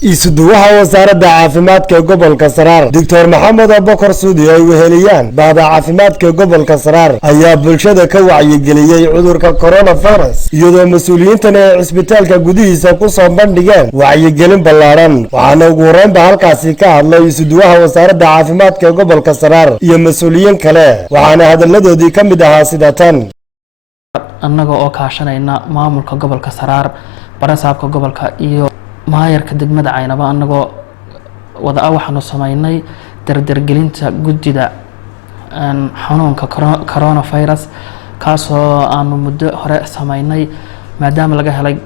isuduwaha wasaaradda caafimaadka gobolka Saraar Dr. Maxamed Abubakar Suudi ay weheliyaan bahda caafimaadka gobolka Saraar ayaa bulshada ka wacyigeliyay cudurka coronavirus iyadoo mas'uuliyiintan ee isbitaalka gudihiisa ku soo bandhigeen wacyigelin ballaaran waxaana ugu horeynba halkaasi ka hadlay isuduwaha wasaaradda caafimaadka gobolka Saraar iyo mas'uuliyiin kale waxaana hadaladoodii ka mid ahaa sida tan annaga oo kaashanayna maamulka gobolka Saraar barasaabka gobolka iyo maayarka degmada Caynaba annagoo wada waxaanu sameynay dardargelinta gudida xanuunka coronavirus kaasoo aanu muddo hore sameynay maadaama laga helay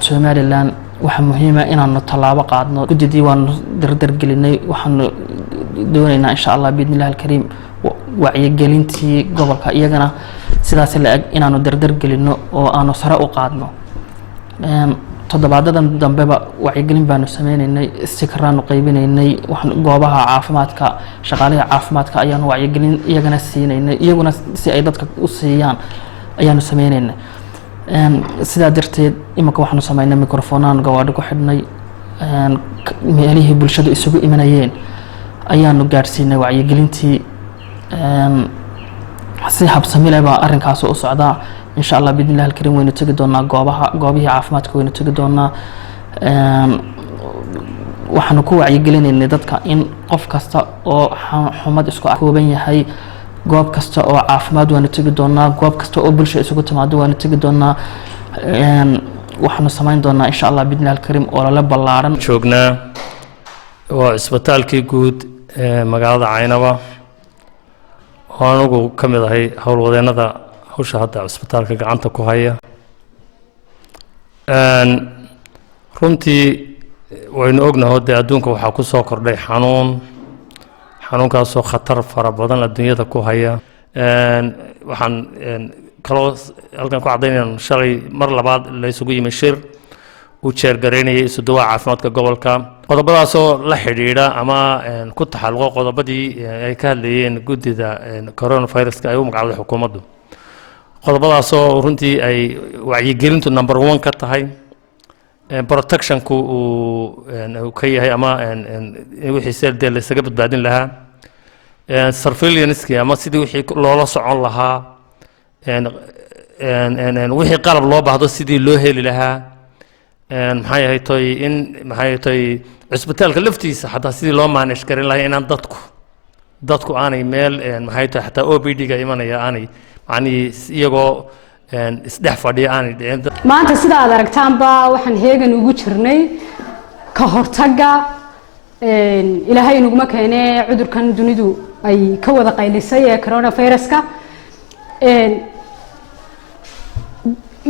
Somaliland waxa muhiim ah inaanu tallaabo qaadno gudidii waanu dardargelinay waxaanu doonaynaa insha Allah biidnillaahil kariim wacyigelintii gobolka iyagana sidaas la eg inaanu dardargelino oo aanu sare u qaadno toddobaadadan dambeba wacyigelin baanu sameeynay istikraanu qaybinaynay waxaan goobaha caafimaadka shaqaalaha caafimaadka ayaanu wacyigelin iyagana siinay iyaguna si ay dadka u siiyaan ayaanu sameeynay sidaa darteed imika waxaanu sameeynay microphone gawaadhi ku xidhnay meelihii bulshada isugu imanayeen ayaanu gaarsiinay wacyigelintii si habsami leh baa arrinkaas u socdaa إن شاء الله بإذن الله الكريم وين تجي دونا قابها عافماتك وين تجي دونا وحنكو عيقلين إن ضدك إن قف كستا أو حمد إسكو عقوبين هاي قاب كستا أو عافمات وين تجي دونا قاب كستا أو بلش إسكو تمادو وين تجي دونا وحنا سمين دونا إن شاء الله بإذن الله الكريم ولا لا بلارن شوقنا وإسبتال كي جود مقالة عينبا هانوكو كم هاي حول وذينا ذا hawsha hadda isbitaalka gacanta ku haya runtii waynu ognahay oo adduunka waxa ku soo kordhay xanuunkaas oo khatar fara badan adduunyada ku haya waxaan kaloo halkan ku cadaynayaa shalay mar labaad la isugu yimid shir uu jeergareynayay isuduwaha caafimaadka gobolka qodobadaas oo la xidhiidha ama ku taxalluqo qodobadii ay ka hadlayeen gudida coronavirus-ka ay u magacawday xukuumaddu qodobadaas oo runtii ay wacyigelintu number 1 ka tahay protectionku uu ka yahay ama wixii seeldeel la isaga badbaadin lahaa surveillance ama sidii wixii loola socon lahaa wixii qalab loo baahdo sidii loo heli lahaa maxay ahayd toy isbitaalka laftiisa xataa sidii loo manage karin lahaa inaan dadku aanay meel maxay tahay xataa OPD-ga imanaya aanay يعني يجو استحفظي أنا ما أنت سيدا أدركتان با وحن هيجن وجرني كهرتجا إلى هاي نجمة كأنه عذر كان دنيدو أي كوذا قيلسية كورونا فيروسكا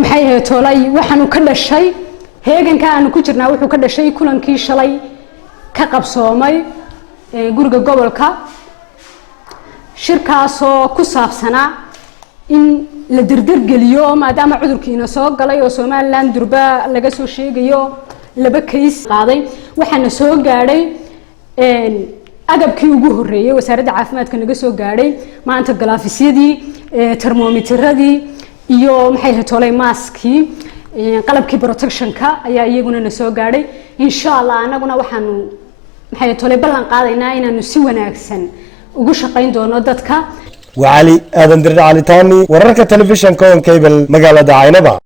محيه تولاي وحن وكل شيء هيجن كان كجرنا وكل شيء كلن كي شلي كقبصومي جورج قبلك شركة سو كساف سنة in la dirdirgeliyo maadaama cudurkiina soo galay oo Somaliland durba laga soo sheegayo laba case qaaday waxaana soo gaaray agabkii ugu horeeyay wasaaradda caafimaadka naga soo gaaray maanta galaafisyadii termometradii iyo maxay ahayd maskii qalabkii protectionka ayaa iyaguna na soo gaaray insha Allah anaguna waxaanu maxay ahayd ballan qaadaynaa inaanu si wanaagsan ugu shaqayn doono dadka وعلي آدم درد علي تاني ورركة تلفزيون كون كيبل مقالة عينبا